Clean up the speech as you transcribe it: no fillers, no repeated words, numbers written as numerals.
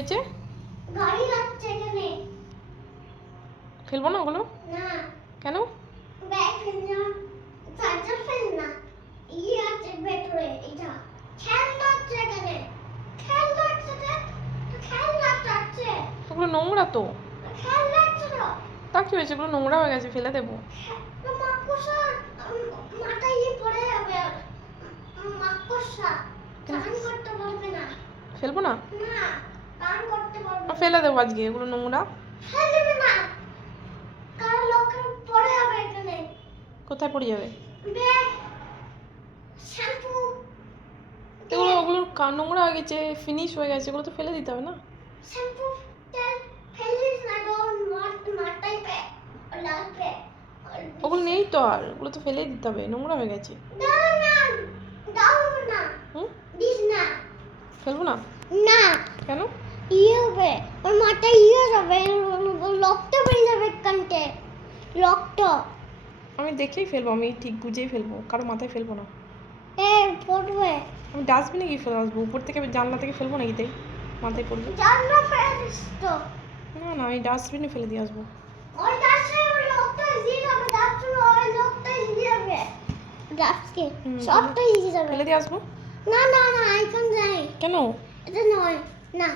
হয়েছে? গাড়ি লাগছে এখানে। ফেলবো না ওগুলো? না। কেন? ব্যাগ ফেলনা, চার্জার ফেলনা। আছে ভেতরে এটা। খেলনা আছে এখানে। খেলনা আছে তো খেলনা আছে। ওগুলো নোংরা তো। খেলনা আছে তো। তা কি হয়েছে? ওগুলো নোংরা হয়ে গেছে, ফেলে দেবো। মাকড়সা মাথায় পড়ে যাবে। মাকড়সা চান করতে পারবে না। ফেলবো না? না, চান করতে পারবে না। ফেলে দেবো আজকে, এগুলো নোংরা। ফেলে দেবে না। কারণ লোকের পড়ে যাবে এখানে। কোথায় পড়ে যাবে? Bag, shampoo. ওগুলো নোংরা হয়ে গেছে, ফিনিশ হয়ে গেছে, এগুলো তো ফেলে দিতে হবে না? শ্যাম্পু তেল ফেলিস না, মাথায় লাগবে। ওগুলো নেই তো আর, ওগুলো তো ফেলেই দিতে হবে, নোংরা হয়ে গেছে। দাও না, দাও না। হুম? দিস না। ফেলবো না? না। কেন? হবে ওর মাথায় যাবে, রক্ত বেরিয়ে যাবে কানতে, রক্ত। আমি দেখেই ফেলবো, আমি ঠিক বুঝেই ফেলবো, কারো মাথায় ফেলবো না। পড়বে। আমি ডাস্টবিনে গিয়ে ফেলে আসবো, উপর থেকে জানলা থেকে ফেলবো নাকি তাই মাথায় পড়বে? জানলা ফেলিস তো। না না, আমি ডাস্টবিনে ফেলে দিয়ে আসবো। ওই ডাস্টবিনে লোকটা দিয়ে যাবে, ডাস্টবিনে ওই লোকটা দিয়ে যাবে। ডাস্টকে সবটা দিয়ে যাবে। ফেলে দিয়ে আসবো। না না না, আই ক্যান যাই। কেন? এটা নয় না।